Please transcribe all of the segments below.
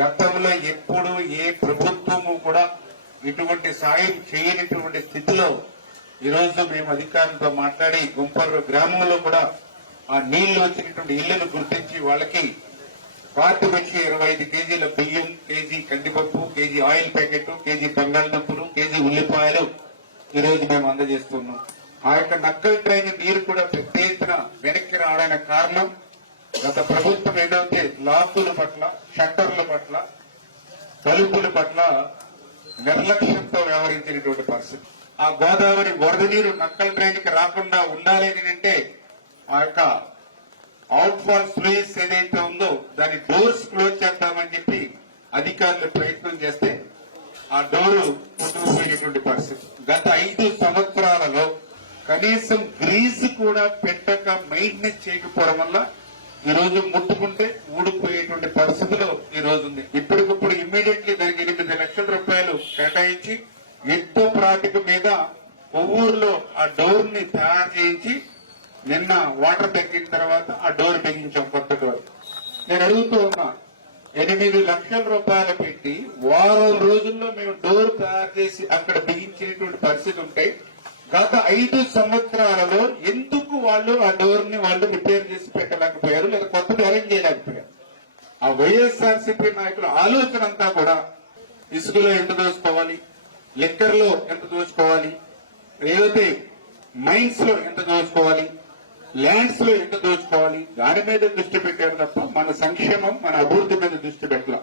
గతంలో ఎప్పుడు ఏ ప్రభుత్వము కూడా ఇటువంటి సాయం చేయనటువంటి స్థితిలో ఈరోజు మేము అధికారులతో మాట్లాడి గుంపర్రు గ్రామంలో కూడా ఆ నీళ్లు వచ్చినటువంటి ఇళ్లను గుర్తించి వాళ్ళకి వాటి వచ్చి 25 కేజీల బియ్యం, కేజీ కందిపప్పు, కేజీ ఆయిల్ ప్యాకెట్, కేజీ బంగాళదుంపలు, కేజీ ఉల్లిపాయలు ఈరోజు మేము అందజేస్తున్నాం. ఆ యొక్క నక్కల్ ట్రైన్ నీరు కూడా పెద్ద ఎత్తున వెనక్కి రావడానికి కారణం గత ప్రభుత్వం ఏదైతే లాకుల పట్ల, షట్టర్ల పట్ల, తలుపుల పట్ల నిర్లక్ష్యంతో వ్యవహరించినటువంటి పరిస్థితి. ఆ గోదావరి వరద నీరు నక్కల్ ట్రైన్ కి రాకుండా ఉండాలి అంటే ఆ యొక్క అవుట్ ఫాల్ స్లూయిస్ ఏదైతే ఉందో దాని డోర్స్ క్లోజ్ చేద్దామని చెప్పి అధికారులు ప్రయత్నం చేస్తే ఆ డోరు పుట్టుకుపోయినటువంటి పరిస్థితి. గత 5 సంవత్సరాలలో కనీసం గ్రీజ్ కూడా పెట్టక మెయింటెనెన్స్ చేయకపోవడం వల్ల ఈ రోజు ముట్టుకుంటే ఊడిపోయేటువంటి పరిస్థితిలో ఈ రోజు ఉంది. ఇప్పటికప్పుడు ఇమ్మీడియట్లీ దానికి 8 లక్షల రూపాయలు కేటాయించి యుద్ధ ప్రాతిక మీద కొవ్వూరులో ఆ డోర్ ని తయారు చేయించి నిన్న వాటర్ తగ్గిన తర్వాత ఆ డోర్ బిగించాం, కొత్త డోర్. నేను అడుగుతూ ఉన్నా, 8 లక్షల రూపాయలు పెట్టి వారం రోజుల్లో మేము డోర్ తయారు చేసి అక్కడ బిగించేటువంటి పరిస్థితి ఉంటే గత 5 సంవత్సరాలలో ఎందుకు వాళ్ళు ఆ డోర్ ని వాళ్ళు రిపేర్ చేసి పెట్టలేకపోయారు, లేదా కొత్తది అరేంజ్ చేయలేకపోయారు? ఆ వైఎస్ఆర్సీపీ నాయకుల ఆలోచన అంతా కూడా ఇసుకలో ఎంత దోచుకోవాలి, లిక్కర్ లో ఎంత దోచుకోవాలి, ఏదైతే మైన్స్ లో ఎంత దోచుకోవాలి, ల్యాండ్స్ లో ఎంత దోచుకోవాలి, దాని మీద దృష్టి పెట్టారు తప్ప మన సంక్షేమం, మన అభివృద్ధి మీద దృష్టి పెట్టాల.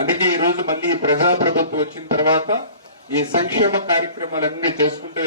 అందుకే ఈ రోజు మళ్ళీ ప్రజాప్రభుత్వం వచ్చిన తర్వాత ఈ సంక్షేమ కార్యక్రమాలన్నీ చేసుకుంటూ